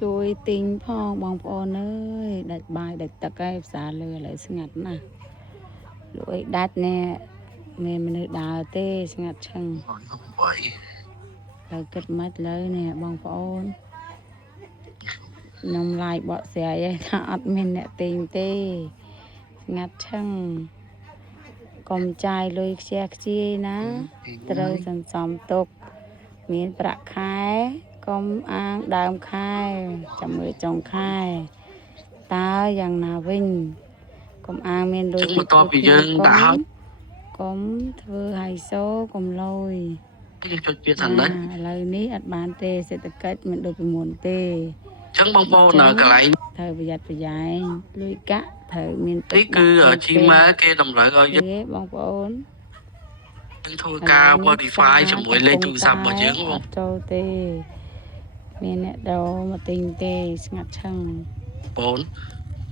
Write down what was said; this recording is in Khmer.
ជួយទិញផងបងប្អូនអើយដាច់បាយដាច់ទឹកឯផ្សារលើឥឡូវស្ងាត់ណាស់លួយដាច់ណែមានមនុស្សដើរទេស្ងាត់ឈឹងទៅគិតមិនលើនេះបងប្អូនខ្ញុំឡាយបកស្រាយឯថាអត់មានអ្នកទិញទេស្ងាត់ឈឹងកុំចាយលុយខ្ជះខ្ជាយណាត្រូវសន្សំទុកមានប្រាក់ខែកុំអាងដើមខែចាំមើលចុងខែតើយ៉ាងណាវិញកុំអាងមានលុយបន្ទាប់ពីយើងដាក់ហើយកុំធ្វើហៃសូកុំលុយយើងចុចពាក្យថាណាឥឡូវនេះអត់បានទេសេដ្ឋកិច្ចមិនដូចពីមុនទេអញ្ចឹងបងប្អូននៅកន្លែងត្រូវប្រយ័ត្នប្រយែងលុយកាក់ត្រូវមាននេះគឺ Gmail គេតម្រូវឲ្យយើងបងប្អូនធ្វើការ modify ជាមួយលេខទូរស័ព្ទរបស់យើងបងចូលទេមានអ្នកដោមកទិញទេស្ងាត់ឈឹងបង